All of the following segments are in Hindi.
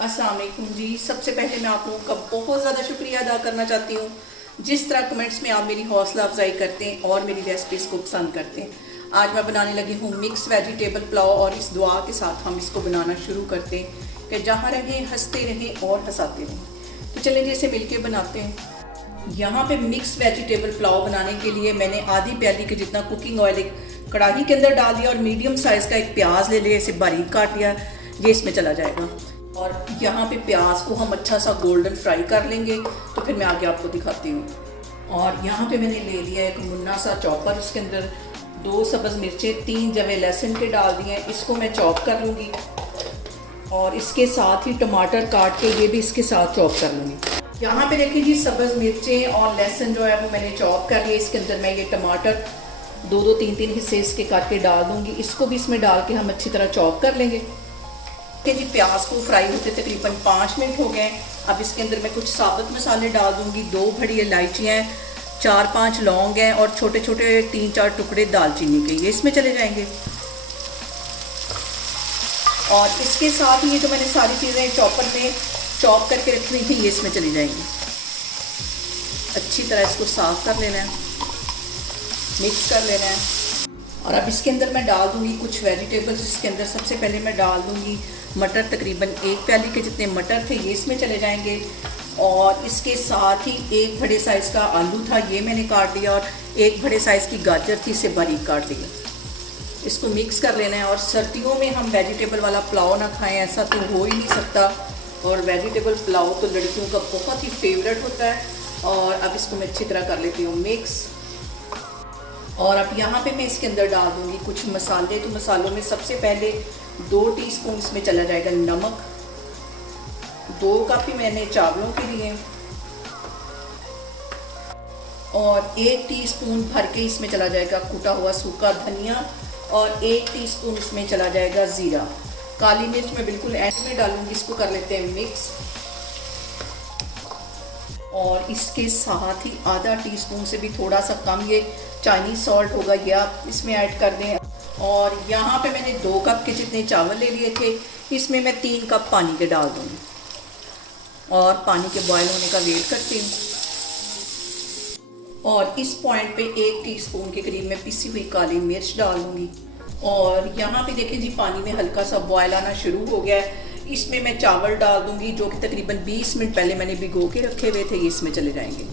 अस्सलाम वालेकुम जी। सबसे पहले मैं आप लोगों का बहुत ज़्यादा शुक्रिया अदा करना चाहती हूँ जिस तरह कमेंट्स में आप मेरी हौसला अफजाई करते हैं और मेरी रेसिपीज़ को पसंद करते हैं। आज मैं बनाने लगी हूँ मिक्स वेजिटेबल पुलाव और इस दुआ के साथ हम इसको बनाना शुरू करते हैं कि जहाँ रहें हंसते रहें और हंसाते रहें। तो चलें जी इसे मिल के बनाते हैं। यहाँ पे मिक्स वेजिटेबल पुलाव बनाने के लिए मैंने आधी प्याली के जितना कुकिंग ऑयल एक कढ़ाई के अंदर डाल दिया और मीडियम साइज़ का एक प्याज ले लिया, इसे बारीक काट लिया, ये इसमें चला जाएगा। और यहाँ पे प्याज को हम अच्छा सा गोल्डन फ्राई कर लेंगे तो फिर मैं आगे आपको दिखाती हूँ। और यहाँ पे मैंने ले लिया एक मुन्ना सा चॉपर, उसके अंदर 2 सब्ज़ मिर्चें, 3 जवे लहसुन के डाल दिए हैं, इसको मैं चॉप कर लूँगी। और इसके साथ ही टमाटर काट के ये भी इसके साथ चॉप कर लूँगी। यहाँ पे देखिए जी सब्ज़ मिर्चें और लहसुन जो है वो मैंने चॉप कर लिया। इसके अंदर मैं ये टमाटर 2-2, 3-3 हिस्से इसके काट के डाल दूँगी। इसको भी इसमें डाल के हम अच्छी तरह चॉप कर लेंगे। जी प्याज को फ्राई होते तकरीबन 5 मिनट हो गए। अब इसके अंदर मैं कुछ साबुत मसाले डाल दूंगी। 2 बड़ी इलायचियाँ हैं, 4-5 लौंग हैं और छोटे छोटे 3-4 टुकड़े दालचीनी के, ये इसमें चले जाएंगे। और इसके साथ ही ये जो मैंने सारी चीज़ें चॉपर में चॉप करके रखी हुई थी ये इसमें चली जाएंगी। अच्छी तरह इसको साफ कर लेना है, मिक्स कर लेना है। और अब इसके अंदर मैं डाल दूंगी कुछ वेजिटेबल्स। इसके अंदर सबसे पहले मैं डाल दूंगी मटर, तकरीबन 1 प्याली के जितने मटर थे ये इसमें चले जाएंगे। और इसके साथ ही 1 बड़े साइज़ का आलू था, ये मैंने काट दिया, और 1 बड़े साइज़ की गाजर थी, इसे बारीक काट दिया। इसको मिक्स कर लेना है। और सर्दियों में हम वेजिटेबल वाला पुलाव ना खाएं ऐसा तो हो ही नहीं सकता, और वेजिटेबल पुलाव तो लड़कियों का बहुत ही फेवरेट होता है। और अब इसको मैं अच्छी तरह कर लेती हूँ मिक्स। और अब यहाँ पे मैं इसके अंदर डाल दूँगी कुछ मसाले। तो मसालों में सबसे पहले 2 टीस्पून इसमें चला जाएगा नमक, 2 कप ही मैंने चावलों के लिए, और 1 टीस्पून भर के इसमें चला जाएगा कुटा हुआ सूखा धनिया, और 1 टीस्पून इसमें चला जाएगा ज़ीरा। काली मिर्च मैं बिल्कुल एंड में डालूँगी। इसको कर लेते हैं मिक्स। और इसके साथ ही आधा टीस्पून से भी थोड़ा सा कम ये चाइनीज़ सॉल्ट होगा, ये आप इसमें ऐड कर दें। और यहाँ पे मैंने 2 कप के जितने चावल ले लिए थे, इसमें मैं 3 कप पानी के डाल दूँगी और पानी के बॉयल होने का वेट करती हूँ। और इस पॉइंट पे 1 टीस्पून के करीब मैं पिसी हुई काली मिर्च डाल दूँगी। और यहाँ पे देखें जी पानी में हल्का सा बॉयल आना शुरू हो गया है। इसमें मैं चावल डाल दूँगी जो कि तकरीबन 20 मिनट पहले मैंने भिगो के रखे हुए थे, ये इसमें चले जाएंगे।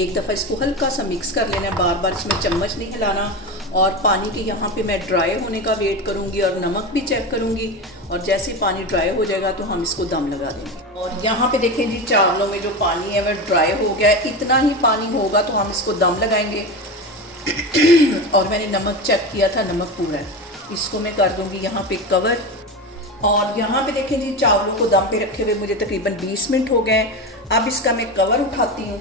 एक दफ़ा इसको हल्का सा मिक्स कर लेना है, बार बार इसमें चम्मच नहीं हिलाना। और पानी के यहाँ पे मैं ड्राई होने का वेट करूँगी और नमक भी चेक करूँगी। और जैसे पानी ड्राई हो जाएगा तो हम इसको दम लगा देंगे। और यहाँ पे देखें जी चावलों में जो पानी है वह ड्राई हो गया है, इतना ही पानी होगा तो हम इसको दम लगाएंगे। और मैंने नमक चेक किया था, नमक पूरा है। इसको मैं कर दूँगी यहाँ पे कवर। और यहाँ पे देखें जी चावलों को दम पे रखे हुए मुझे तकरीबन 20 मिनट हो गए। अब इसका मैं कवर उठाती हूँ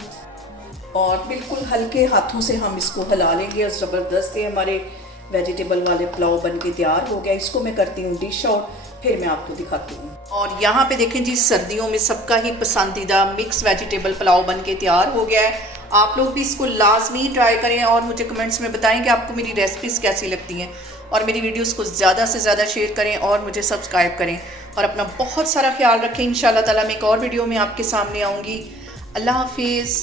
और बिल्कुल हल्के हाथों से हम इसको हिला लेंगे। और ज़बरदस्त है हमारे वेजिटेबल वाले पुलाव बन के तैयार हो गया। इसको मैं करती हूँ डिश आउट, फिर मैं आपको दिखाती हूँ। और यहाँ पे देखें जी सर्दियों में सबका ही पसंदीदा मिक्स वेजिटेबल पुलाव बन के तैयार हो गया है। आप लोग भी इसको लाजमी ट्राई करें और मुझे कमेंट्स में बताएं कि आपको मेरी रेसिपीज़ कैसी लगती हैं। और मेरी वीडियोस को ज़्यादा से ज़्यादा शेयर करें और मुझे सब्सक्राइब करें। और अपना बहुत सारा ख्याल रखें। इंशाल्लाह ताला मैं एक और वीडियो में आपके सामने आऊँगी। अल्लाह हाफिज़।